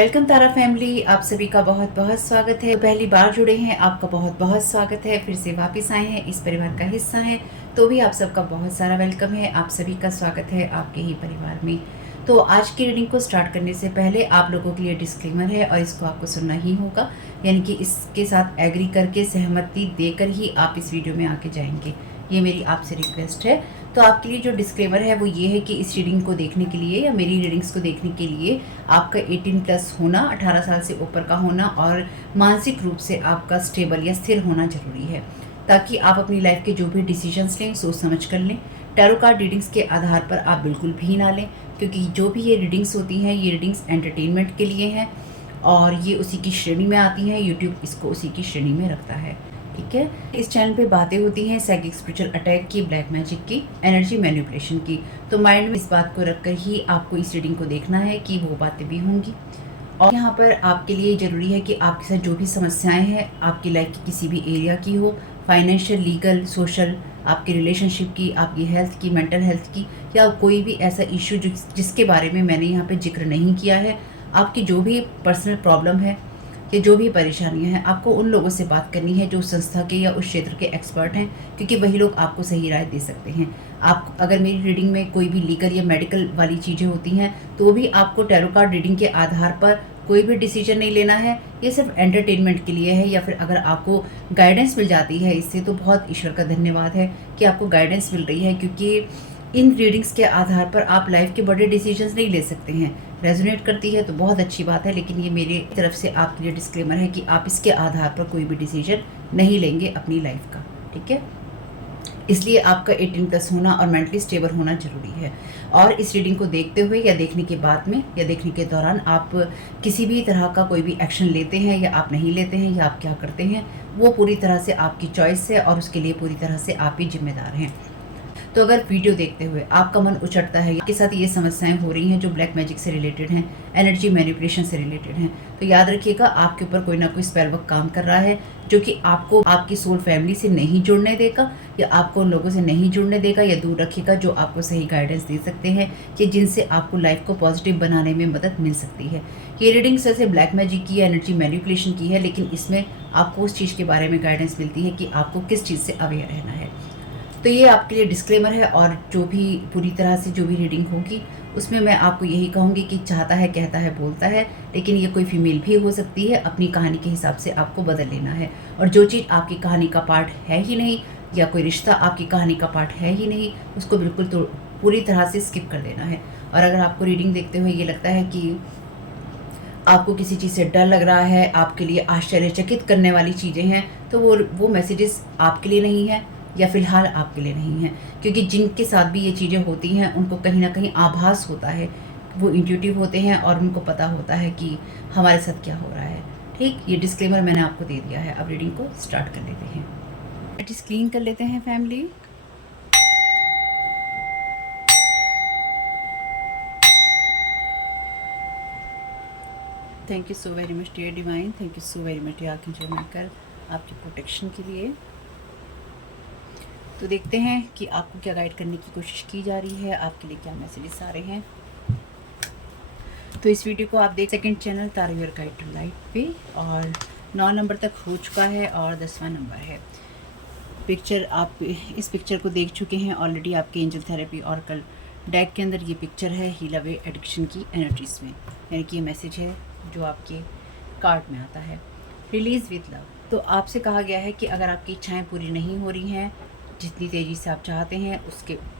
Welcome तारा family, आप सभी का बहुत बहुत स्वागत है। पहली बार जुड़े हैं, आपका बहुत बहुत स्वागत है। फिर से वापस आए हैं, इस परिवार का हिस्सा हैं, तो भी आप सबका बहुत सारा वेलकम है। आप सभी का स्वागत है आपके ही परिवार में। तो आज की रीडिंग को स्टार्ट करने से पहले आप लोगों के लिए डिस्क्लेमर है और इसको आपको सुनना ही होगा, यानी कि इसके साथ एग्री करके सहमति देकर ही आप इस वीडियो में आके जाएंगे। ये मेरी आपसे रिक्वेस्ट है। तो आपके लिए जो डिस्क्लेमर है वो ये है कि इस रीडिंग को देखने के लिए या मेरी रीडिंग्स को देखने के लिए आपका 18+ होना, 18 साल से ऊपर का होना और मानसिक रूप से आपका स्टेबल या स्थिर होना जरूरी है, ताकि आप अपनी लाइफ के जो भी डिसीजंस लें सोच समझ कर लें। टैरो कार्ड रीडिंग्स के आधार पर आप बिल्कुल भी ना लें, क्योंकि जो भी ये रीडिंग्स होती हैं ये रीडिंग्स एंटरटेनमेंट के लिए हैं और ये उसी की श्रेणी में आती हैं। यूट्यूब इसको उसी की श्रेणी में रखता है, ठीक है। इस चैनल पे बातें होती हैं साइकिक स्पिरिचुअल अटैक की, ब्लैक मैजिक की, एनर्जी मैनिपुलेशन की। तो माइंड में इस बात को रखकर ही आपको इस रीडिंग को देखना है कि वो बातें भी होंगी। और यहाँ पर आपके लिए ज़रूरी है कि आपके साथ जो भी समस्याएं हैं आपकी लाइफ की किसी भी एरिया की हो, फाइनेंशियल, लीगल, सोशल, आपकी रिलेशनशिप की, आपकी हेल्थ की, मेंटल हेल्थ की, या कोई भी ऐसा इशू जिसके बारे में मैंने यहाँ पे जिक्र नहीं किया है, आपकी जो भी पर्सनल प्रॉब्लम है या जो भी परेशानियां हैं, आपको उन लोगों से बात करनी है जो उस संस्था के या उस क्षेत्र के एक्सपर्ट हैं, क्योंकि वही लोग आपको सही राय दे सकते हैं। आप अगर मेरी रीडिंग में कोई भी लीगल या मेडिकल वाली चीज़ें होती हैं तो भी आपको टैरो कार्ड रीडिंग के आधार पर कोई भी डिसीजन नहीं लेना है। ये सिर्फ एंटरटेनमेंट के लिए है। या फिर अगर आपको गाइडेंस मिल जाती है इससे तो बहुत ईश्वर का धन्यवाद है कि आपको गाइडेंस मिल रही है, क्योंकि इन रीडिंग्स के आधार पर आप लाइफ के बड़े डिसीजंस नहीं ले सकते हैं। रेजोनेट करती है तो बहुत अच्छी बात है, लेकिन ये मेरी तरफ से आपके लिए डिस्क्लेमर है कि आप इसके आधार पर कोई भी डिसीजन नहीं लेंगे अपनी लाइफ का, ठीक है। इसलिए आपका 18+ होना और मेंटली स्टेबल होना जरूरी है। और इस रीडिंग को देखते हुए या देखने के बाद में या देखने के दौरान आप किसी भी तरह का कोई भी एक्शन लेते हैं या आप नहीं लेते हैं या आप क्या करते हैं, वो पूरी तरह से आपकी चॉइस है और उसके लिए पूरी तरह से आप ही जिम्मेदार हैं। तो अगर वीडियो देखते हुए आपका मन उचटता है, आपके साथ ये समस्याएं हो रही हैं जो ब्लैक मैजिक से रिलेटेड हैं, एनर्जी मैनिपुलेशन से रिलेटेड हैं, तो याद रखिएगा आपके ऊपर कोई ना कोई स्पेल वर्क काम कर रहा है, जो कि आपको आपकी सोल फैमिली से नहीं जुड़ने देगा या आपको उन लोगों से नहीं जुड़ने देगा या दूर रखेगा जो आपको सही गाइडेंस दे सकते हैं कि जिनसे आपको लाइफ को पॉजिटिव बनाने में मदद मिल सकती है। ये रीडिंग से ब्लैक मैजिक की, एनर्जी मैनिपुलेशन की है, लेकिन इसमें आपको उस चीज़ के बारे में गाइडेंस मिलती है कि आपको किस चीज़ से अवेयर रहना है। तो ये आपके लिए डिस्क्लेमर है। और जो भी पूरी तरह से जो भी रीडिंग होगी उसमें मैं आपको यही कहूँगी कि चाहता है, कहता है, बोलता है, लेकिन ये कोई फीमेल भी हो सकती है। अपनी कहानी के हिसाब से आपको बदल लेना है। और जो चीज़ आपकी कहानी का पार्ट है ही नहीं या कोई रिश्ता आपकी कहानी का पार्ट है ही नहीं, उसको बिल्कुल तो पूरी तरह से स्किप कर देना है। और अगर आपको रीडिंग देखते हुए ये लगता है कि आपको किसी चीज़ से डर लग रहा है, आपके लिए आश्चर्यचकित करने वाली चीज़ें हैं, तो वो मैसेजेस आपके लिए नहीं है या फिलहाल आपके लिए नहीं है, क्योंकि जिनके साथ भी ये चीज़ें होती हैं उनको कहीं ना कहीं आभास होता है, वो इंट्यूटिव होते हैं और उनको पता होता है कि हमारे साथ क्या हो रहा है। ठीक, ये डिस्क्लेमर मैंने आपको दे दिया है। अब रीडिंग को स्टार्ट कर लेते हैं। एटलीस्ट क्लीन कर लेते हैं family. Thank you so very much dear divine, thank you so very much dear archangel Michael, आपकी प्रोटेक्शन के लिए। तो देखते हैं कि आपको क्या गाइड करने की कोशिश की जा रही है, आपके लिए क्या मैसेजेस आ रहे हैं। तो इस वीडियो को आप देख second channel Tara your guide to life पे, और 9 नंबर तक हो चुका है और 10वां नंबर है। पिक्चर आप इस पिक्चर को देख चुके हैं ऑलरेडी आपके एंजल थेरेपी ऑर्कल डेक के अंदर। ये पिक्चर है हील अवे एडिक्शन की एनर्जीज में, यानी कि ये मैसेज है जो आपके कार्ड में आता है, रिलीज़ विद लव। तो आपसे कहा गया है कि अगर आपकी इच्छाएं पूरी नहीं हो रही हैं जितनी तेज़ी से आप चाहते हैं,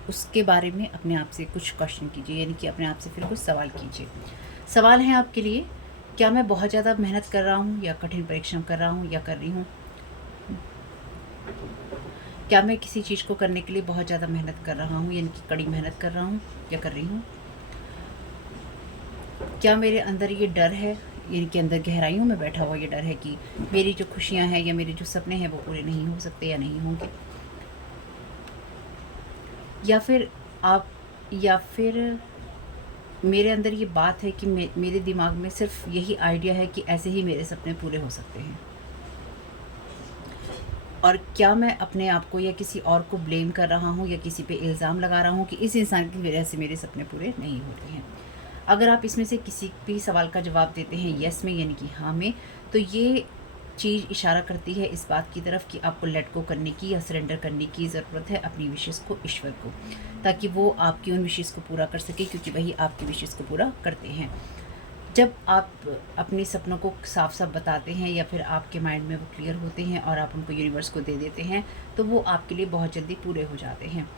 उसके बारे में अपने आप से कुछ क्वेश्चन कीजिए, यानी कि अपने आप से फिर कुछ सवाल कीजिए। सवाल है आपके लिए, क्या मैं बहुत ज़्यादा मेहनत कर रहा हूँ या कठिन परिश्रम कर रहा हूँ या कर रही हूँ? क्या मैं किसी चीज़ को करने के लिए बहुत ज़्यादा मेहनत कर रहा हूँ, यानी कि कड़ी मेहनत कर रहा हूँ या कर रही हूँ? क्या मेरे अंदर ये डर है, यानी कि अंदर गहराइयों में बैठा हुआ ये डर है कि मेरी जो खुशियाँ हैं या मेरे जो सपने हैं वो पूरे नहीं हो सकते या नहीं होंगे? या फिर मेरे अंदर ये बात है कि मेरे दिमाग में सिर्फ यही आइडिया है कि ऐसे ही मेरे सपने पूरे हो सकते हैं। और क्या मैं अपने आप को या किसी और को ब्लेम कर रहा हूँ या किसी पे इल्ज़ाम लगा रहा हूँ कि इस इंसान की वजह से मेरे सपने पूरे नहीं हो रहे हैं? अगर आप इसमें से किसी भी सवाल का जवाब देते हैं येस में यानी कि हाँ में, तो ये चीज़ इशारा करती है इस बात की तरफ कि आपको लेट गो करने की या सरेंडर करने की ज़रूरत है अपनी विशेष को ईश्वर को, ताकि वो आपकी उन विशेष को पूरा कर सके, क्योंकि वही आपकी विशेष को पूरा करते हैं। जब आप अपने सपनों को साफ साफ बताते हैं या फिर आपके माइंड में वो क्लियर होते हैं और आप उनको यूनिवर्स को दे देते हैं, तो वो आपके लिए बहुत जल्दी पूरे हो जाते हैं।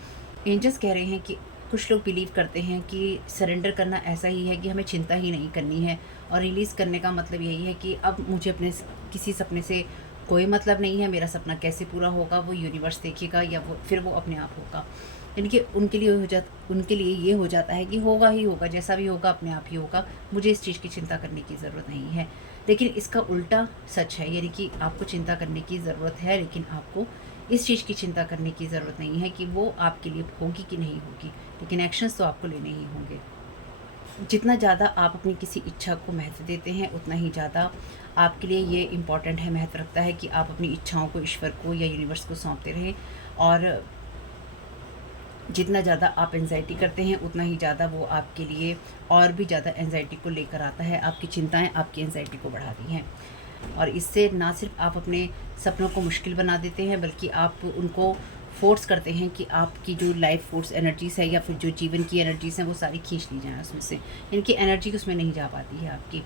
एंजल्स कह रहे हैं कि कुछ लोग बिलीव करते हैं कि सरेंडर करना ऐसा ही है कि हमें चिंता ही नहीं करनी है, और रिलीज़ करने का मतलब यही है कि अब मुझे अपने किसी सपने से कोई मतलब नहीं है, मेरा सपना कैसे पूरा होगा वो यूनिवर्स देखेगा या वो फिर वो अपने आप होगा। यानी कि उनके लिए ये हो जाता है कि होगा ही होगा, जैसा भी होगा अपने आप ही होगा, मुझे इस चीज़ की चिंता करने की ज़रूरत नहीं है। लेकिन इसका उल्टा सच है, यानी कि आपको चिंता करने की ज़रूरत है, लेकिन आपको इस चीज़ की चिंता करने की ज़रूरत नहीं है कि वो आपके लिए होगी कि नहीं होगी, लेकिन एक्शंस तो आपको लेने ही होंगे। जितना ज़्यादा आप अपनी किसी इच्छा को महत्व देते हैं, उतना ही ज़्यादा आपके लिए ये इम्पॉर्टेंट है, महत्व रखता है कि आप अपनी इच्छाओं को ईश्वर को या यूनिवर्स को सौंपते रहें। और जितना ज़्यादा आप एंजाइटी करते हैं, उतना ही ज़्यादा वो आपके लिए और भी ज़्यादा एंजाइटी को लेकर आता है। आपकी चिंताएं आपकी एंजाइटी को बढ़ाती हैं, और इससे ना सिर्फ आप अपने सपनों को मुश्किल बना देते हैं, बल्कि आप उनको फोर्स करते हैं कि आपकी जो लाइफ फोर्स एनर्जीज़ है या फिर जो जीवन की एनर्जीज़ हैं वो सारी खींच ली जाएँ उसमें से, यानी कि एनर्जी उसमें नहीं जा पाती है आपकी।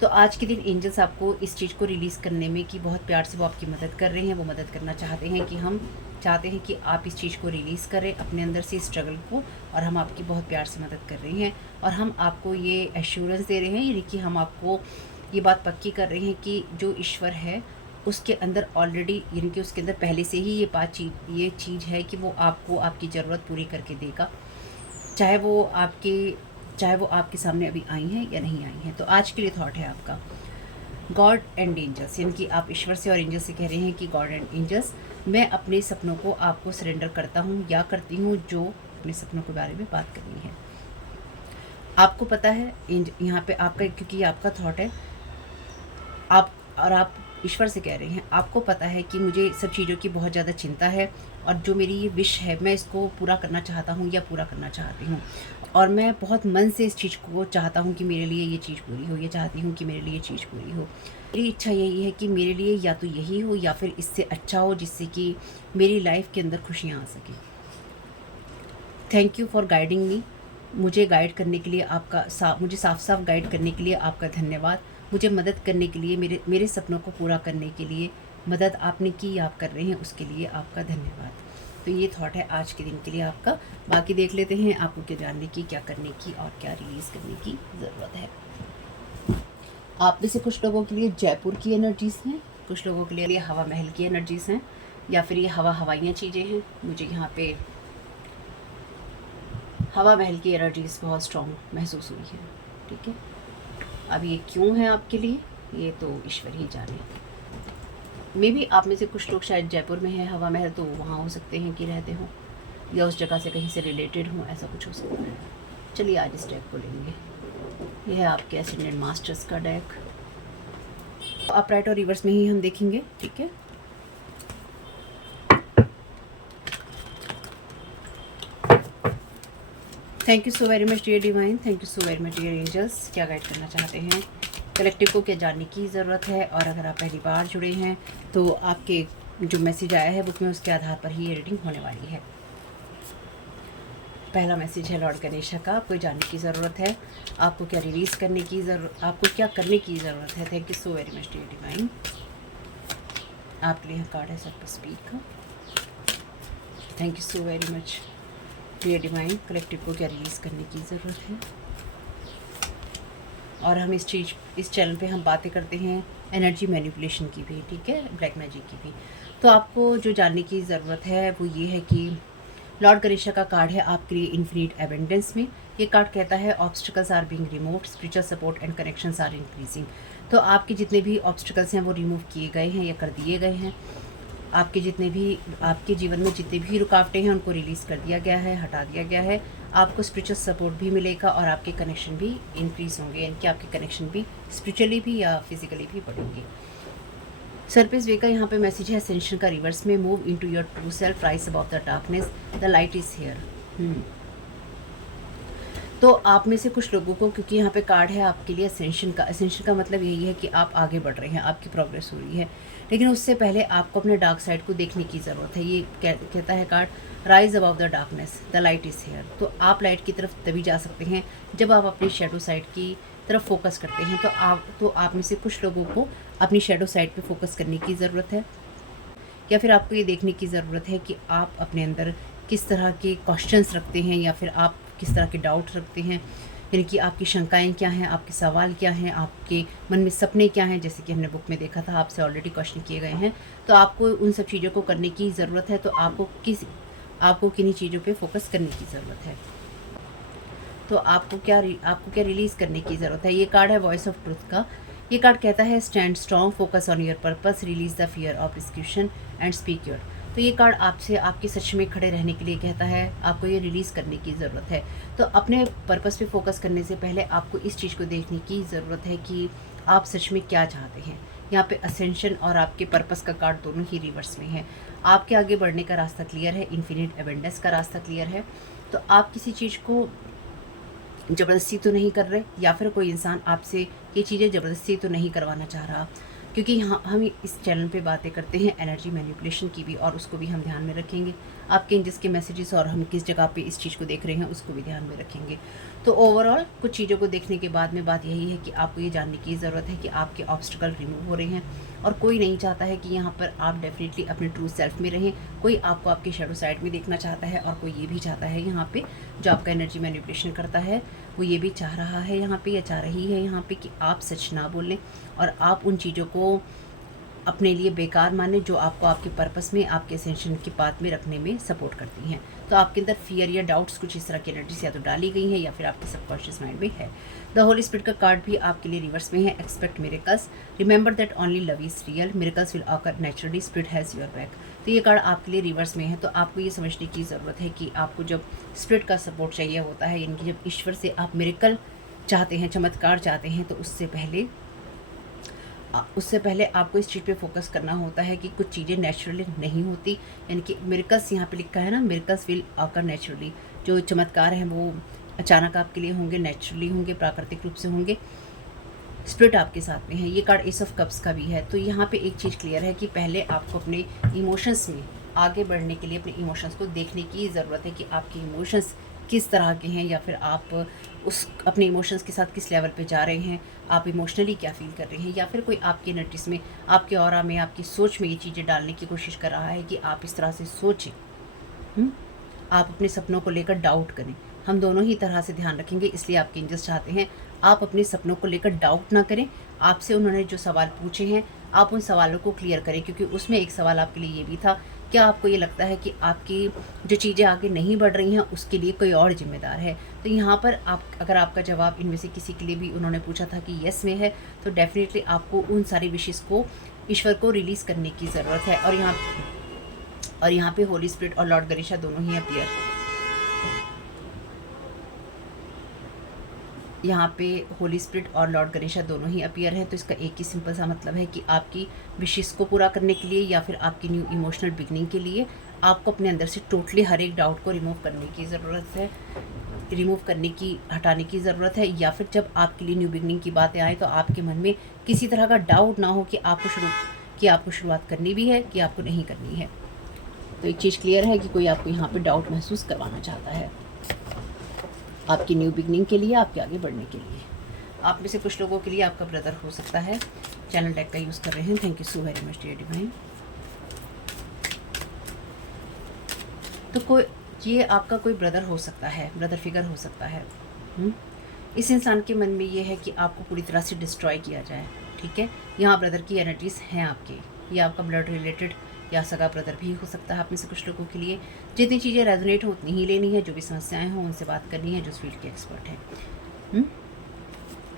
तो आज के दिन एंजल्स आपको इस चीज़ को रिलीज़ करने में कि बहुत प्यार से वो आपकी मदद कर रहे हैं, वो मदद करना चाहते हैं कि हम चाहते हैं कि आप इस चीज़ को रिलीज़ करें अपने अंदर से स्ट्रगल को, और हम आपकी बहुत प्यार से मदद कर रहे हैं। और हम आपको ये एश्योरेंस दे रहे हैं, यानी कि हम आपको ये बात पक्की कर रहे हैं कि जो ईश्वर है उसके अंदर ऑलरेडी, यानी कि उसके अंदर पहले से ही ये चीज़ है कि वो आपको आपकी ज़रूरत पूरी करके देगा, चाहे वो आपके सामने अभी आई हैं या नहीं आई हैं। तो आज के लिए थॉट है आपका गॉड एंड एंजल्स, यानी कि आप ईश्वर से और एंजल्स से कह रहे हैं कि गॉड एंड एंजल्स, मैं अपने सपनों को आपको सरेंडर करता हूँ या करती हूँ, जो अपने सपनों के बारे में बात करनी है। आपको पता है यहाँ पे आपका, क्योंकि ये आपका थॉट है, आप ईश्वर से कह रहे हैं, आपको पता है कि मुझे सब चीज़ों की बहुत ज़्यादा चिंता है, और जो मेरी ये विश है मैं इसको पूरा करना चाहता हूँ या पूरा करना चाहती हूँ, और मैं बहुत मन से इस चीज़ को चाहता हूँ कि मेरे लिए ये चीज़ पूरी हो, ये चाहती हूँ कि मेरे लिए ये चीज़ पूरी हो। मेरी इच्छा यही है कि मेरे लिए या तो यही हो या फिर इससे अच्छा हो, जिससे कि मेरी लाइफ के अंदर खुशियाँ आ सकें। थैंक यू फॉर गाइडिंग मी, मुझे गाइड करने के लिए आपका मुझे साफ साफ गाइड करने के लिए आपका धन्यवाद। मुझे मदद करने के लिए, मेरे सपनों को पूरा करने के लिए मदद आपने की, आप कर रहे हैं, उसके लिए आपका धन्यवाद। तो ये थॉट है आज के दिन के लिए आपका। बाकी देख लेते हैं आपको क्या जानने की, क्या करने की और क्या रिलीज़ करने की ज़रूरत है। आप में से कुछ लोगों के लिए जयपुर की एनर्जीज़ हैं, कुछ लोगों के लिए हवा महल की एनर्जीज़ हैं, या फिर ये हवाइयाँ चीज़ें हैं। मुझे यहाँ पे हवा महल की एनर्जीज़ बहुत स्ट्रॉन्ग महसूस हुई है। ठीक है, अब ये क्यों है आपके लिए, ये तो ईश्वर ही जाने। मे भी आप में से कुछ लोग शायद जयपुर में है हवा महल, तो वहाँ हो सकते हैं कि रहते हों, या उस जगह से कहीं से रिलेटेड हों, ऐसा कुछ हो सकता है। चलिए आज इस डेक को लेंगे। यह है आपके एसेंडेंट मास्टर्स का डेक, अपराइट और रिवर्स में ही हम देखेंगे। ठीक है, thank you so very much dear divine, thank you so very much dear angels. क्या गाइड करना चाहते हैं कलेक्टिव को, क्या जानने की ज़रूरत है, और अगर आप पहली बार जुड़े हैं तो आपके जो मैसेज आया है बुक में, उसके आधार पर ही ये रीडिंग होने वाली है। पहला मैसेज है लॉर्ड गणेशा का, आपको जानने की ज़रूरत है, आपको क्या रिलीज़ करने की ज़रूरत, आपको क्या करने की ज़रूरत है। Thank you so very much dear divine. आपके लिए कार्ड है सबका स्पीक का। Thank you so very much dear divine. Collective को क्या रिलीज़ करने की ज़रूरत है, और हम इस चैनल पे हम बातें करते हैं एनर्जी मैनिपुलेशन की भी, ठीक है, ब्लैक मैजिक की भी। तो आपको जो जानने की ज़रूरत है वो ये है कि लॉर्ड गणेशा का कार्ड है आपके लिए इन्फिनिट एबेंडेंस में। ये कार्ड कहता है obstacles are being removed, spiritual support and connections are increasing. तो आपके जितने भी ऑब्स्टिकल्स हैं वो रिमूव किए गए हैं या कर दिए गए हैं। आपके जीवन में जितने भी रुकावटें हैं उनको रिलीज़ कर दिया गया है, हटा दिया गया है। आपको स्पिरिचुअल सपोर्ट भी मिलेगा और आपके कनेक्शन भी इंक्रीज़ होंगे, यानी कि आपके कनेक्शन भी स्पिरिचुअली भी या फिजिकली भी बढ़ेंगे। सरफेस वे का यहाँ पे मैसेज है असेंशन का रिवर्स में, move into your true self, rise about the darkness, the light is here. तो आप में से कुछ लोगों को, क्योंकि यहाँ पे कार्ड है आपके लिए असेंशन का मतलब यही है कि आप आगे बढ़ रहे हैं, आपकी प्रोग्रेस हो रही है, लेकिन उससे पहले आपको अपने डार्क साइड को देखने की ज़रूरत है। ये कहता है card rise above the darkness the light is here. तो आप लाइट की तरफ तभी जा सकते हैं जब आप अपनी शेडो साइड की तरफ फोकस करते हैं। तो आप में से कुछ लोगों को अपनी शेडो साइड पे फोकस करने की ज़रूरत है, या फिर आपको ये देखने की ज़रूरत है कि आप अपने अंदर किस तरह के क्वेश्चंस रखते हैं, या फिर आप किस तरह के डाउट रखते हैं, यानी कि आपकी शंकाएं क्या हैं, आपके सवाल क्या हैं, आपके मन में सपने क्या हैं। जैसे कि हमने बुक में देखा था, आपसे ऑलरेडी क्वेश्चन किए गए हैं, तो आपको उन सब चीज़ों को करने की ज़रूरत है। तो आपको किन्हीं चीज़ों पे फोकस करने की ज़रूरत है। तो आपको क्या रिलीज़ करने की ज़रूरत है। ये कार्ड है वॉइस ऑफ ट्रुथ का। ये कार्ड कहता है stand strong, focus on your purpose, release the fear of execution and speak your. तो ये कार्ड आपसे आपके सच में खड़े रहने के लिए कहता है, आपको ये रिलीज़ करने की ज़रूरत है। तो अपने पर्पस पे फोकस करने से पहले आपको इस चीज़ को देखने की ज़रूरत है कि आप सच में क्या चाहते हैं। यहाँ पे असेंशन और आपके पर्पस का कार्ड दोनों ही रिवर्स में है। आपके आगे बढ़ने का रास्ता क्लियर है, इन्फिनिट एबेंडेंस का रास्ता क्लियर है। तो आप किसी चीज़ को ज़बरदस्ती तो नहीं कर रहे, या फिर कोई इंसान आपसे ये चीज़ें ज़बरदस्ती तो नहीं करवाना चाह रहा, क्योंकि यहाँ हम इस चैनल पे बातें करते हैं एनर्जी मैनिपुलेशन की भी, और उसको भी हम ध्यान में रखेंगे। आपके एंजल्स के मैसेजेस और हम किस जगह पे इस चीज़ को देख रहे हैं उसको भी ध्यान में रखेंगे। तो ओवरऑल कुछ चीज़ों को देखने के बाद में बात यही है कि आपको ये जानने की ज़रूरत है कि आपके ऑब्स्टिकल रिमूव हो रहे हैं, और कोई नहीं चाहता है कि यहाँ पर आप डेफिनेटली अपने ट्रू सेल्फ में रहें। कोई आपको आपके शेडो साइड में देखना चाहता है, और कोई ये भी चाहता है यहाँ पे जो आपका एनर्जी मैनिपुलेशन करता है वो ये भी चाह रहा है यहाँ पे, या चाह रही है यहाँ पे कि आप सच ना बोलें और आप उन चीज़ों को अपने लिए बेकार माने जो आपको आपके पर्पस में, आपके असेंशन की बात में रखने में सपोर्ट करती हैं। तो आपके अंदर फियर या डाउट्स कुछ इस तरह की एनर्जी से या तो डाली गई हैं, या फिर आपके सबकॉन्शियस माइंड में है। द होली स्पिरिट का कार्ड भी आपके लिए रिवर्स में है। Expect miracles, remember that only love is real, miracles will occur naturally, spirit has your back. तो ये कार्ड आपके लिए रिवर्स में है। तो आपको ये समझने की ज़रूरत है कि आपको जब स्पिरिट का सपोर्ट चाहिए होता है, यानी कि जब ईश्वर से आप मिरेकल चाहते हैं, चमत्कार चाहते हैं, तो उससे पहले आपको इस चीज़ पे फोकस करना होता है कि कुछ चीज़ें नेचुरली नहीं होती, यानी कि मिरेकल्स यहाँ पे लिखा है ना, मिरेकल्स विल ऑकर नेचुरली। जो चमत्कार हैं वो अचानक आपके लिए होंगे, नेचुरली होंगे, प्राकृतिक रूप से होंगे। स्पिरिट आपके साथ में है। ये कार्ड एस ऑफ कप्स का भी है। तो यहाँ पे एक चीज़ क्लियर है कि पहले आपको अपने इमोशंस में आगे बढ़ने के लिए अपने इमोशंस को देखने की ज़रूरत है कि आपके इमोशंस किस तरह के हैं, या फिर आप उस अपने इमोशंस के साथ किस लेवल पे जा रहे हैं, आप इमोशनली क्या फील कर रहे हैं, या फिर कोई आपकी एनर्जीज में, आपके ऑरा में, आपकी सोच में ये चीज़ें डालने की कोशिश कर रहा है कि आप इस तरह से सोचें, आप अपने सपनों को लेकर डाउट करें। हम दोनों ही तरह से ध्यान रखेंगे, इसलिए आपके एंजल्स चाहते हैं आप अपने सपनों को लेकर डाउट ना करें। आपसे उन्होंने जो सवाल पूछे हैं आप उन सवालों को क्लियर करें, क्योंकि उसमें एक सवाल आपके लिए ये भी था, क्या आपको ये लगता है कि आपकी जो चीज़ें आगे नहीं बढ़ रही हैं उसके लिए कोई और जिम्मेदार है। तो यहाँ पर अगर आपका जवाब इनमें से किसी के लिए भी उन्होंने पूछा था कि येस में है, तो डेफिनेटली आपको उन सारी विशेष को ईश्वर को रिलीज़ करने की ज़रूरत है। और यहाँ पे होली स्पिरिट और लॉर्ड गणेशा दोनों ही अपीयर, यहाँ पे होली स्पिरिट और लॉर्ड गणेशा दोनों ही अपीयर है। तो इसका एक ही सिंपल सा मतलब है कि आपकी विशेष को पूरा करने के लिए, या फिर आपकी न्यू इमोशनल बिगनिंग के लिए आपको अपने अंदर से टोटली हर एक डाउट को रिमूव करने की ज़रूरत है, हटाने की ज़रूरत है। या फिर जब आपके लिए न्यू बिगनिंग की बातें आए तो आपके मन में किसी तरह का डाउट ना हो कि आपको शुरुआत करनी भी है कि आपको नहीं करनी है। तो एक चीज़ क्लियर है कि कोई आपको यहाँ पे डाउट महसूस करवाना चाहता है आपकी न्यू बिगनिंग के लिए, आपके आगे बढ़ने के लिए। आप में से कुछ लोगों के लिए आपका ब्रदर हो सकता है। चैनल डेक का यूज़ कर रहे हैं। Thank you so very much dear divine. तो ये आपका कोई ब्रदर हो सकता है, ब्रदर फिगर हो सकता है। इस इंसान के मन में ये है कि आपको पूरी तरह से डिस्ट्रॉय किया जाए, ठीक है। यहाँ ब्रदर की एनर्जीज हैं आपके, ये आपका ब्लड रिलेटेड या सगा ब्रदर भी हो सकता है आप में से कुछ लोगों के लिए। जितनी चीज़ें रेजोनेट हो उतनी ही लेनी है, जो भी समस्याएं हों उनसे बात करनी है जो इस फील्ड के एक्सपर्ट हैं।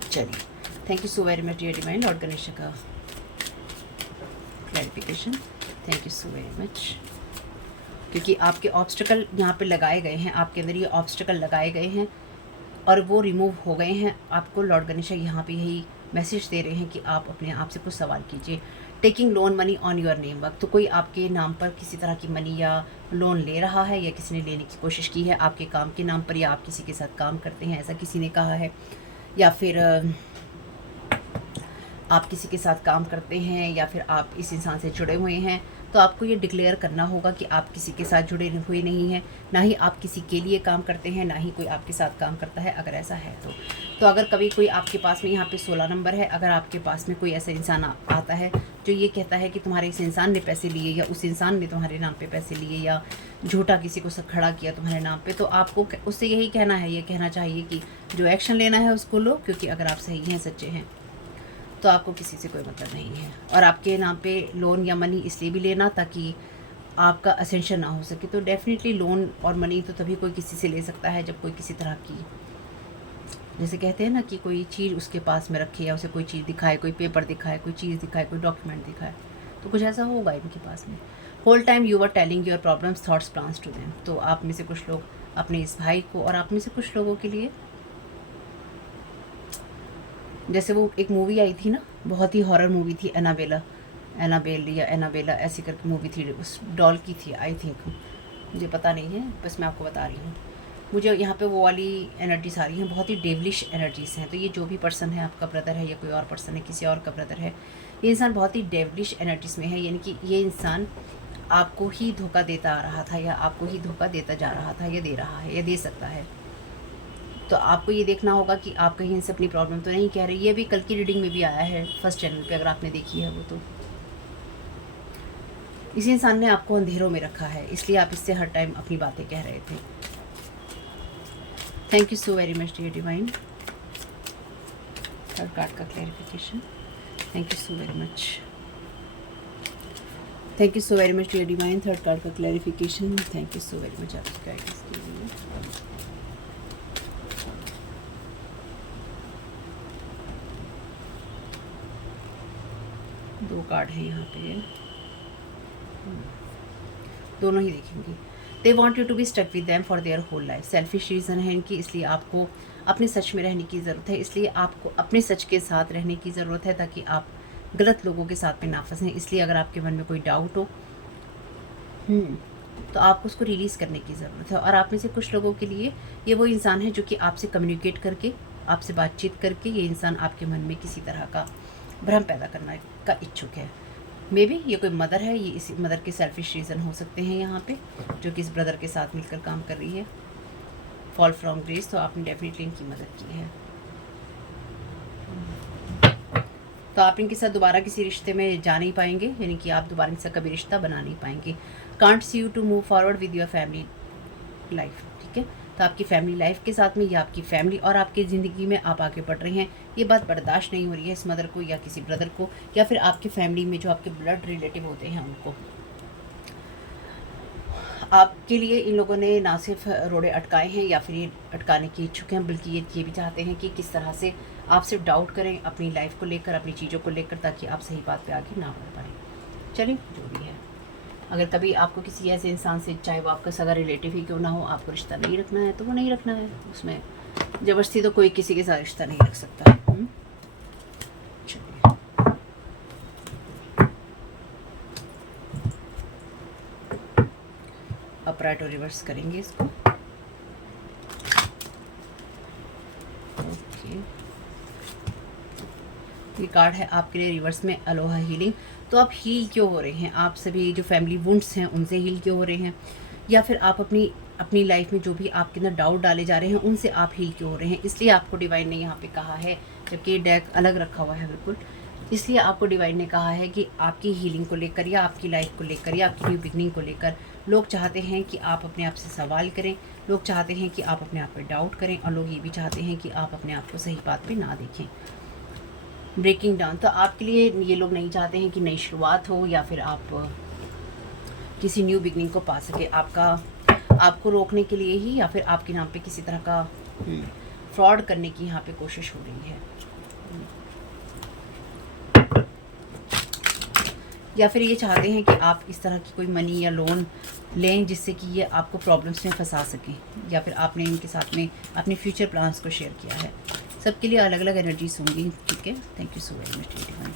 चलिए, thank you so very much dear divine. Lord Ganesh का clarification, thank you so very much. क्योंकि आपके ऑब्स्टिकल यहाँ पे लगाए गए हैं, आपके अंदर ये ऑब्स्टिकल लगाए गए हैं और वो रिमूव हो गए हैं। आपको लॉर्ड गणेश यहाँ पे यही मैसेज दे रहे हैं कि आप अपने आप से कुछ सवाल कीजिए, taking loan money on your name work, तो कोई आपके नाम पर किसी तरह की मनी या लोन ले रहा है या किसी ने लेने की कोशिश की है आपके काम के नाम पर, या आप किसी के साथ काम करते हैं ऐसा किसी ने कहा है, या फिर आप किसी के साथ काम करते हैं या फिर आप इस इंसान से जुड़े हुए हैं, तो आपको ये डिक्लेयर करना होगा कि आप किसी के साथ जुड़े हुए नहीं हैं, ना ही आप किसी के लिए काम करते हैं, ना ही कोई आपके साथ काम करता है अगर ऐसा है तो अगर कभी कोई आपके पास में यहाँ पे 16 नंबर है, अगर आपके पास में कोई ऐसा इंसान आता है जो ये कहता है कि तुम्हारे इस इंसान ने पैसे लिए या उस इंसान ने तुम्हारे नाम पे पैसे लिए या झूठा किसी को खड़ा किया तुम्हारे नाम पे, तो आपको उससे यही कहना है, ये कहना चाहिए कि जो एक्शन लेना है उसको लो, क्योंकि अगर आप सही हैं, सच्चे हैं, तो आपको किसी से कोई मतलब नहीं है। और आपके नाम पे लोन या मनी इसलिए भी लेना ताकि आपका असेंशन ना हो सके। तो डेफिनेटली लोन और मनी तो तभी कोई किसी से ले सकता है जब कोई किसी तरह की, जैसे कहते हैं ना कि कोई चीज़ उसके पास में रखे या उसे कोई चीज़ दिखाए, कोई पेपर दिखाए, कोई चीज़ दिखाए, कोई डॉक्यूमेंट दिखाए, तो कुछ ऐसा होगा इनके पास में। Whole time you are telling your problems thoughts plans to them, तो आप में से कुछ लोग अपने इस भाई को, और आप में से कुछ लोगों के लिए, जैसे वो एक मूवी आई थी ना, बहुत ही हॉरर मूवी थी, एनाबेल या एनाबेला ऐसी करके मूवी थी, उस डॉल की थी आई थिंक, मुझे पता नहीं है, बस मैं आपको बता रही हूँ। मुझे यहाँ पे वो वाली एनर्जीज आ रही हैं, बहुत ही डेवलिश एनर्जीज हैं। तो ये जो भी पर्सन है, आपका ब्रदर है या कोई और पर्सन है, किसी और का ब्रदर है, ये इंसान बहुत ही डेवलिश एनर्जीज में है, यानी कि ये इंसान आपको ही धोखा देता आ रहा था या आपको ही धोखा देता जा रहा था या दे रहा है या दे सकता है। तो आपको ये देखना होगा कि आप कहीं इनसे अपनी प्रॉब्लम तो नहीं कह रहे। ये भी कल की रीडिंग में भी आया है फर्स्ट चैनल पे, अगर आपने देखी है वो, तो इसी इंसान ने आपको अंधेरों में रखा है, इसलिए आप इससे हर टाइम अपनी बातें कह रहे थे। Thank you so very much dear divine, third card का clarification. Thank you so very much, thank you so very much dear divine, third card का clarification. Thank you so very much आपकी guidance के लिए। दो card हैं यहाँ पे, दोनों ही देखेंगे। They want you to be stuck with them for their whole life, selfish reason है इनकी, इसलिए आपको अपने सच में रहने की ज़रूरत है, इसलिए आपको अपने सच के साथ रहने की ज़रूरत है ताकि आप गलत लोगों के साथ में ना फंसें। इसलिए अगर आपके मन में कोई डाउट हो तो आपको उसको रिलीज़ करने की ज़रूरत है। और आप में से कुछ लोगों के लिए ये वो इंसान है जो कि आपसे कम्युनिकेट करके, आपसे बातचीत करके, ये इंसान आपके मन में किसी तरह का भ्रम पैदा करने का इच्छुक है। मे बी ये कोई मदर है, ये इसी मदर के सेल्फिश रीज़न हो सकते हैं यहाँ पे, जो कि इस ब्रदर के साथ मिलकर काम कर रही है। फॉल फ्रॉम ग्रेस, तो आपने डेफिनेटली इनकी मदद की है। तो आप इनके साथ दोबारा किसी रिश्ते में जा नहीं पाएंगे, यानी कि आप दोबारा इनसे कभी रिश्ता बना नहीं पाएंगे। Can't see you to move forward with your family life, ठीक है। तो आपकी फैमिली लाइफ के साथ में या आपकी फैमिली और आपकी ज़िंदगी में आप आगे बढ़ रहे हैं, ये बात बर्दाश्त नहीं हो रही है इस मदर को या किसी ब्रदर को, या फिर आपकी फैमिली में जो आपके ब्लड रिलेटिव होते हैं उनको। आपके लिए इन लोगों ने ना सिर्फ रोड़े अटकाए हैं या फिर ये अटकाने की इच्छुक हैं, बल्कि ये भी चाहते हैं कि किस तरह से आप सिर्फ डाउट करें अपनी लाइफ को लेकर, अपनी चीज़ों को लेकर, ताकि आप सही बात पे आगे ना बढ़ पाएँ। चलिए, जो भी है, अगर कभी आपको किसी ऐसे इंसान से, चाहे वो आपका सगा रिलेटिव ही क्यों ना हो, आपको रिश्ता नहीं रखना है तो वो नहीं रखना है, उसमें ज़बरदस्ती तो कोई किसी के साथ रिश्ता नहीं रख सकता। चलिए, अपराइट और रिवर्स करेंगे इसको। ओके, ये कार्ड है आपके लिए रिवर्स में अलोहा हीलिंग। तो आप हील क्यों हो रहे हैं? आप सभी जो फैमिली वुंड्स हैं उनसे हील क्यों हो रहे हैं? या फिर आप अपनी लाइफ में जो भी आपके अंदर डाउट डाले जा रहे हैं उनसे आप हील क्यों हो रहे हैं? इसलिए आपको डिवाइन ने यहाँ पे कहा है, जबकि ये डेक अलग रखा हुआ है बिल्कुल, इसलिए आपको डिवाइन ने कहा है कि आपकी हीलिंग को लेकर या आपकी लाइफ को लेकर या आपकी न्यू बिगनिंग को लेकर लोग चाहते हैं कि आप अपने आप से सवाल करें, लोग चाहते हैं कि आप अपने आप पर डाउट करें, और लोग ये भी चाहते हैं कि आप अपने आप को सही बात पे ना देखें। ब्रेकिंग डाउन, तो आपके लिए ये लोग नहीं चाहते हैं कि नई शुरुआत हो या फिर आप किसी न्यू बिगनिंग को पा सके। आपको रोकने के लिए ही या फिर आपके नाम पे किसी तरह का फ्रॉड करने की यहाँ पे कोशिश हो रही है, या फिर ये चाहते हैं कि आप इस तरह की कोई मनी या लोन लें जिससे कि ये आपको प्रॉब्लम्स में फंसा सकें, या फिर आपने इनके साथ में अपने फ्यूचर प्लान्स को शेयर किया है। सबके लिए अलग अलग एनर्जीज होंगी, ठीक है। Thank you so very much divine.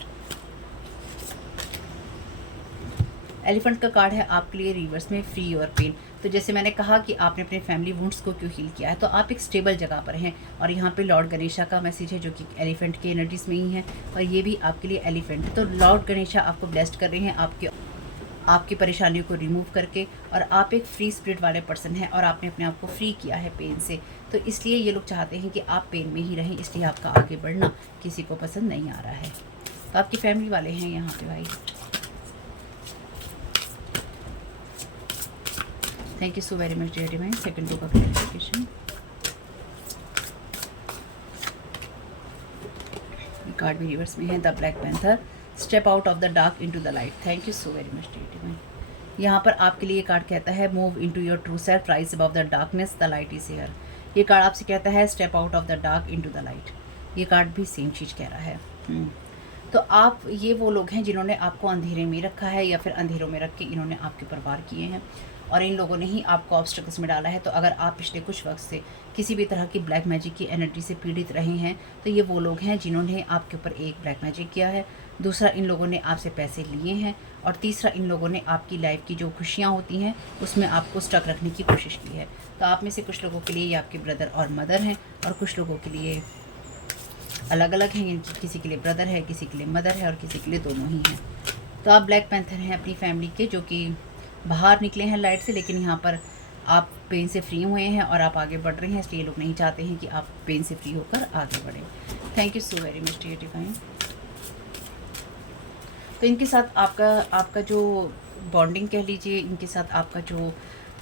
Elephant का कार्ड है आपके लिए रिवर्स में फ्री योर पेन। तो जैसे मैंने कहा कि आपने अपने फैमिली वुंड्स को क्यों हील किया है, तो आप एक स्टेबल जगह पर हैं। और यहाँ पे लॉर्ड गणेशा का मैसेज है जो कि एलिफेंट की एनर्जीज में ही है, और ये भी आपके लिए एलिफेंट है। तो लॉर्ड गणेशा आपको ब्लेस्ड कर रहे हैं आपकी परेशानियों को रिमूव करके। और आप एक फ्री स्पिरिट वाले पर्सन हैं और आपने अपने आप को फ्री किया है पेन से। तो इसलिए ये लोग चाहते हैं कि आप पेन में ही रहें, इसलिए आपका आगे बढ़ना किसी को पसंद नहीं आ रहा है। तो आपकी फैमिली वाले हैं यहाँ पे भाई। Thank you so very much dear divine. Second row का क्लैरिफिकेशन। कार्ड भी रिवर्स में है, the black panther, step out of the dark into the light. Thank you so very much dear divine. यहाँ पर आपके लिए कार्ड कहता है move into your true self, rise above the darkness, the light is here. ये card आपसे कहता है step out of the dark into the light. ये कार्ड भी सेम चीज़ कह रहा है। तो आप ये वो लोग हैं जिन्होंने आपको अंधेरे में रखा है, या फिर अंधेरों में रख के इन्होंने आपके ऊपर वार किए हैं, और इन लोगों ने ही आपको ऑब्स्टेकल्स में डाला है। तो अगर आप पिछले कुछ वक्त से किसी भी तरह की ब्लैक मैजिक की एनर्जी से पीड़ित रहे हैं, तो ये वो लोग हैं जिन्होंने आपके ऊपर एक ब्लैक मैजिक किया है, दूसरा इन लोगों ने आपसे पैसे लिए हैं, और तीसरा इन लोगों ने आपकी लाइफ की जो खुशियाँ होती हैं उसमें आपको स्टक रखने की कोशिश की है। तो आप में से कुछ लोगों के लिए ये आपके ब्रदर और मदर हैं, और कुछ लोगों के लिए अलग अलग हैं। किसी के लिए ब्रदर है, किसी के लिए मदर है, और किसी के लिए दोनों ही हैं। तो आप ब्लैक पैंथर हैं अपनी फैमिली के, जो कि बाहर निकले हैं लाइट से, लेकिन यहाँ पर आप पेन से फ्री हुए हैं और आप आगे बढ़ रहे हैं। इसलिए लोग नहीं चाहते हैं कि आप पेन से फ्री होकर आगे बढ़ें। Thank you so very much dear divine. तो इनके साथ आपका जो बॉन्डिंग कह लीजिए, इनके साथ आपका जो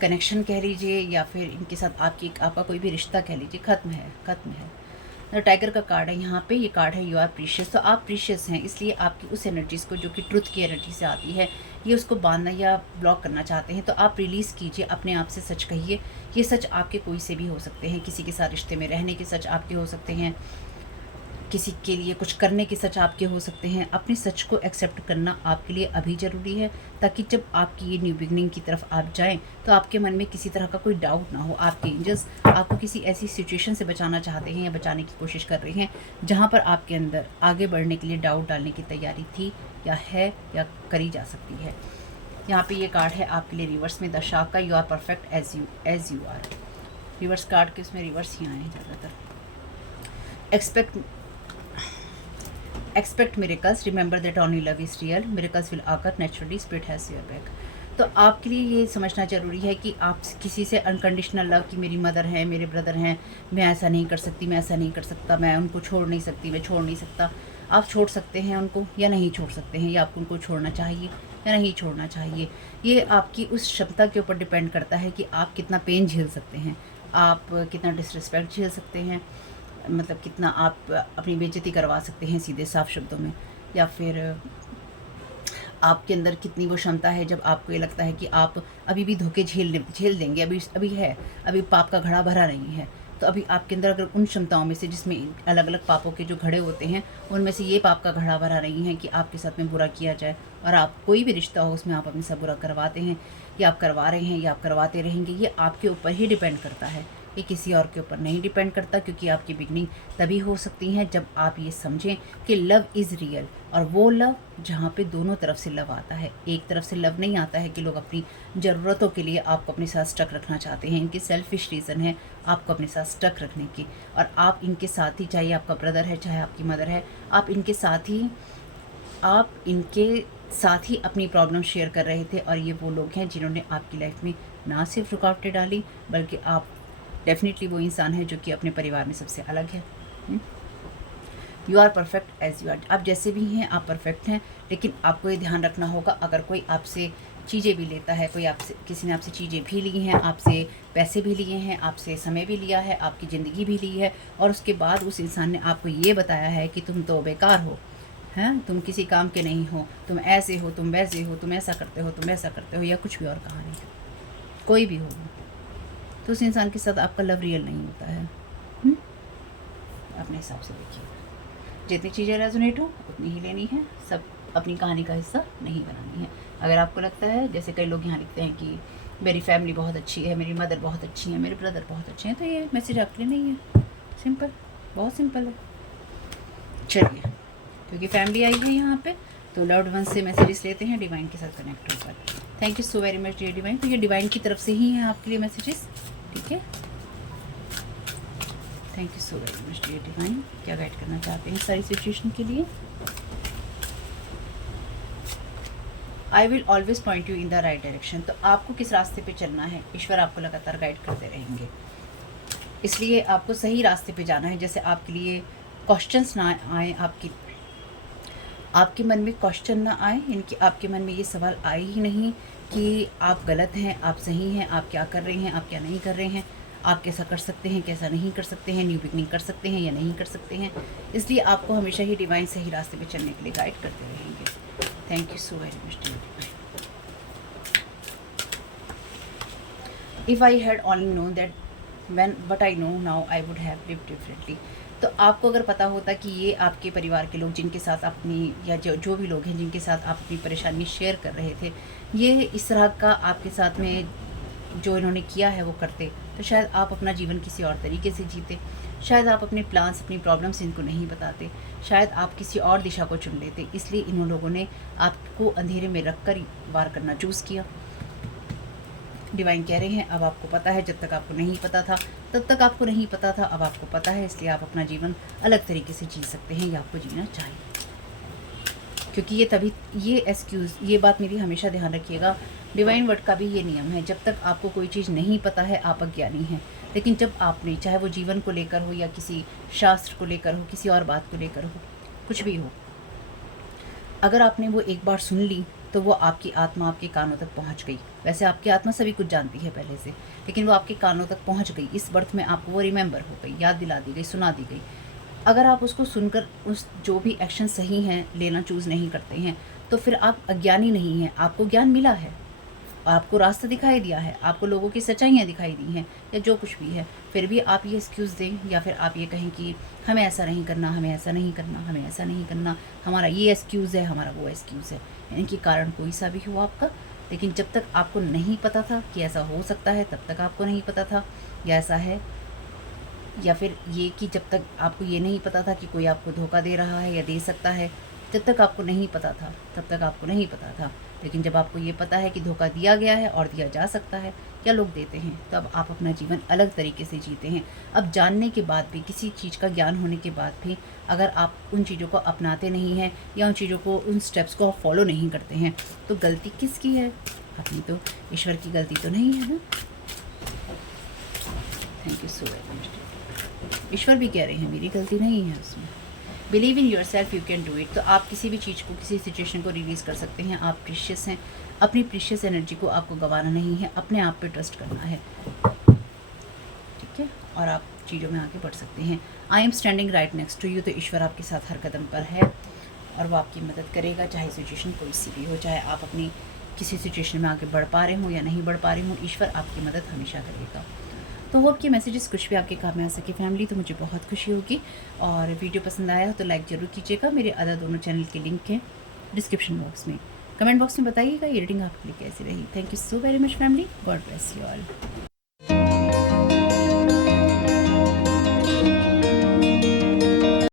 कनेक्शन कह लीजिए, या फिर इनके साथ आपका कोई भी रिश्ता कह लीजिए, ख़त्म है। टाइगर का कार्ड है यहाँ पे। ये कार्ड है यू आर प्रीशियस। तो आप प्रीशियस हैं, इसलिए आपकी उस एनर्जीज़ को जो कि ट्रुथ की एनर्जी से आती है, ये उसको बांधना या ब्लॉक करना चाहते हैं। तो आप रिलीज़ कीजिए, अपने आप से सच कहिए। ये सच आपके कोई से भी हो सकते हैं, किसी के साथ रिश्ते में रहने के सच आपके हो सकते हैं, किसी के लिए कुछ करने के सच आपके हो सकते हैं। अपने सच को एक्सेप्ट करना आपके लिए अभी ज़रूरी है, ताकि जब आपकी ये न्यू बिगनिंग की तरफ आप जाएं तो आपके मन में किसी तरह का कोई डाउट ना हो। आपके एंजल्स आपको किसी ऐसी सिचुएशन से बचाना चाहते हैं या बचाने की कोशिश कर रहे हैं जहां पर आपके अंदर आगे बढ़ने के लिए डाउट डालने की तैयारी थी, या है, या करी जा सकती है। यहाँ पे ये कार्ड है आपके लिए रिवर्स में, द शार्क का, you are perfect as you are. Reverse card के उसमें रिवर्स ही आए हैं ज़्यादातर। Expect miracles, remember that only love is real, miracles will occur naturally, spirit has your back. तो आपके लिए ये समझना ज़रूरी है कि आप किसी से अनकंडीशनल लव, कि मेरी मदर है, मेरे ब्रदर हैं, मैं ऐसा नहीं कर सकती, मैं ऐसा नहीं कर सकता, मैं उनको छोड़ नहीं सकती, मैं छोड़ नहीं सकता। आप छोड़ सकते हैं उनको या नहीं छोड़ सकते हैं, या आपको उनको छोड़ना चाहिए या नहीं छोड़ना चाहिए। ये आपकी उस क्षमता के ऊपर डिपेंड करता है कि आप कितना पेन झेल सकते हैं, आप कितना डिसरिस्पेक्ट झेल सकते हैं, मतलब कितना आप अपनी बेइज्जती करवा सकते हैं सीधे साफ शब्दों में, या फिर आपके अंदर कितनी वो क्षमता है जब आपको ये लगता है कि आप अभी भी धोखे झेल देंगे, अभी पाप का घड़ा भरा नहीं है। तो अभी आपके अंदर अगर उन क्षमताओं में से, जिसमें अलग अलग पापों के जो घड़े होते हैं, उनमें से ये पाप का घड़ा भरा नहीं है कि आपके साथ में बुरा किया जाए, और आप कोई भी रिश्ता हो उसमें आप अपने साथ बुरा करवाते हैं, या आप करवा रहे हैं, या आप करवाते रहेंगे, ये आपके ऊपर ही डिपेंड करता है। ये किसी और के ऊपर नहीं डिपेंड करता, क्योंकि आपकी बिगनिंग तभी हो सकती है जब आप ये समझें कि लव इज़ रियल, और वो लव जहाँ पे दोनों तरफ से लव आता है। एक तरफ से लव नहीं आता है कि लोग अपनी ज़रूरतों के लिए आपको अपने साथ स्टक रखना चाहते हैं, इनकी सेल्फिश रीज़न है आपको अपने साथ स्टक रखने की, और आप इनके साथ ही, चाहे आपका ब्रदर है, चाहे आपकी मदर है, आप इनके साथ ही अपनी प्रॉब्लम शेयर कर रहे थे। और ये वो लोग हैं जिन्होंने आपकी लाइफ में ना सिर्फ रुकावटें डाली, बल्कि आप डेफिनेटली वो इंसान है जो कि अपने परिवार में सबसे अलग है। You are perfect as you are. आप जैसे भी हैं आप परफेक्ट हैं, लेकिन आपको ये ध्यान रखना होगा, अगर कोई आपसे चीज़ें भी लेता है, किसी ने आपसे चीज़ें भी ली हैं, आपसे पैसे भी लिए हैं, आपसे समय भी लिया है, आपकी ज़िंदगी भी ली है, और उसके बाद उस इंसान ने आपको ये बताया है कि तुम तो बेकार हो, हैं, तुम किसी काम के नहीं हो, तुम ऐसे हो, तुम वैसे हो, तुम ऐसा करते हो, तुम ऐसा करते हो, या कुछ भी और कहानी, कोई भी हो, तो उस इंसान के साथ आपका लव रियल नहीं होता है। अपने हिसाब से देखिए, जितनी चीज़ें रेजोनेट हो उतनी ही लेनी है, सब अपनी कहानी का हिस्सा नहीं बनानी है। अगर आपको लगता है, जैसे कई लोग यहाँ लिखते हैं कि मेरी फैमिली बहुत अच्छी है, मेरी मदर बहुत अच्छी है, मेरे ब्रदर बहुत अच्छे हैं, तो ये मैसेज आपके लिए नहीं है। सिंपल, बहुत सिंपल है। चलिए, क्योंकि फैमिली आई है यहाँ पे, तो लव्ड वन से मैसेजेस लेते हैं, डिवाइन के साथ कनेक्ट होकर। Thank you so very much dear divine. तो ये डिवाइन की तरफ से ही हैं आपके लिए मैसेजेस, ठीक है। Thank you so very much dear divine. क्या गाइड करना चाहते हैं सारी सिचुएशन के लिए? I will always point you in the right direction. तो आपको किस रास्ते पे चलना है, ईश्वर आपको लगातार गाइड करते रहेंगे, इसलिए आपको सही रास्ते पे जाना है। जैसे आपके लिए क्वेश्चंस ना आए, आपके मन में क्वेश्चन ना आए, यानी कि आपके मन में ये सवाल आए ही नहीं कि आप गलत हैं, आप सही हैं, आप क्या कर रहे हैं, आप क्या नहीं कर रहे हैं, आप कैसा कर सकते हैं, कैसा नहीं कर सकते हैं, न्यू बिगनिंग कर सकते हैं या नहीं कर सकते हैं। इसलिए आपको हमेशा ही डिवाइन सही रास्ते पे चलने के लिए गाइड करते रहेंगे। Thank you so very much dear divine. If I had only known that when what I know now I would have lived differently. तो आपको अगर पता होता कि ये आपके परिवार के लोग जिनके साथ अपनी, या जो भी लोग हैं जिनके साथ आप अपनी परेशानी शेयर कर रहे थे, ये इस तरह का आपके साथ में जो इन्होंने किया है वो करते, तो शायद आप अपना जीवन किसी और तरीके से जीते, शायद आप अपने प्लान्स, अपनी प्रॉब्लम्स इनको नहीं बताते, शायद आप किसी और दिशा को चुन लेते। इसलिए इन लोगों ने आपको अंधेरे में रख कर वार करना चूज़ किया। डिवाइन कह रहे हैं अब आपको पता है, जब तक आपको नहीं पता था तब तक आपको नहीं पता था, अब आपको पता है, इसलिए आप अपना जीवन अलग तरीके से जी सकते हैं, या आपको जीना चाहिए। क्योंकि ये एक्सक्यूज़, ये बात मेरी हमेशा ध्यान रखिएगा, डिवाइन वर्ड का भी ये नियम है, जब तक आपको कोई चीज़ नहीं पता है आप अज्ञानी हैं। लेकिन जब आपने, चाहे वो जीवन को लेकर हो या किसी शास्त्र को लेकर हो, किसी और बात को लेकर हो, कुछ भी हो, अगर आपने वो एक बार सुन ली तो वो आपकी आत्मा आपके कानों तक पहुंच गई। वैसे आपकी आत्मा सभी कुछ जानती है पहले से, लेकिन वो आपके कानों तक पहुंच गई, इस बर्थ में आपको वो रिमेंबर हो गई, याद दिला दी गई, सुना दी गई। अगर आप उसको सुनकर उस जो भी एक्शन सही हैं लेना चूज़ नहीं करते हैं, तो फिर आप अज्ञानी नहीं हैं, आपको ज्ञान मिला है, आपको रास्ता दिखाई दिया है, आपको लोगों की सच्चाइयाँ दिखाई दी हैं, या जो कुछ भी है, फिर भी आप ये एक्सक्यूज़ दें, या फिर आप ये कहें कि हमें ऐसा नहीं करना, हमें ऐसा नहीं करना, हमें ऐसा नहीं करना, हमारा ये एक्सक्यूज़ है, हमारा वो एक्सक्यूज़ है, यानी कि कारण कोई सा भी हो आपका। लेकिन जब तक आपको नहीं पता था कि ऐसा हो सकता है, तब तक आपको नहीं पता था या ऐसा है, या फिर ये कि जब तक आपको ये नहीं पता था कि कोई आपको धोखा दे रहा है या दे सकता है, जब तक आपको नहीं पता था तब तक आपको नहीं पता था। लेकिन जब आपको ये पता है कि धोखा दिया गया है और दिया जा सकता है, या लोग देते हैं, तो अब आप अपना जीवन अलग तरीके से जीते हैं। अब जानने के बाद भी, किसी चीज़ का ज्ञान होने के बाद भी, अगर आप उन चीज़ों को अपनाते नहीं हैं या उन चीज़ों को, उन स्टेप्स को आप फॉलो नहीं करते हैं, तो गलती किसकी है? अपनी तो, ईश्वर की गलती तो नहीं है ना। Thank you so very much. ईश्वर भी कह रहे हैं मेरी गलती नहीं है उसमें। Believe in yourself, you can do it. तो आप किसी भी चीज़ को, किसी सिचुएशन को रिलीज़ कर सकते हैं। आप प्रीशियस हैं, अपनी प्रीशियस एनर्जी को आपको गंवाना नहीं है, अपने आप पे ट्रस्ट करना है, ठीक है, और आप चीज़ों में आगे बढ़ सकते हैं। I am standing right next to you. तो ईश्वर आपके साथ हर कदम पर है और वो आपकी मदद करेगा, चाहे सिचुएशन कोई सी भी हो, चाहे आप अपनी किसी सिचुएशन में आगे बढ़ पा रहे हो या नहीं बढ़ पा रहे हो, ईश्वर आपकी मदद हमेशा करेगा। तो होप कि मैसेजेस कुछ भी आपके काम में आ सके फैमिली, तो मुझे बहुत खुशी होगी। और वीडियो पसंद आया तो लाइक ज़रूर कीजिएगा। मेरे अदर दोनों चैनल के लिंक हैं डिस्क्रिप्शन बॉक्स में। कमेंट बॉक्स में बताइएगा ये रीडिंग आपके लिए कैसी रही। Thank you so very much family. God bless you all.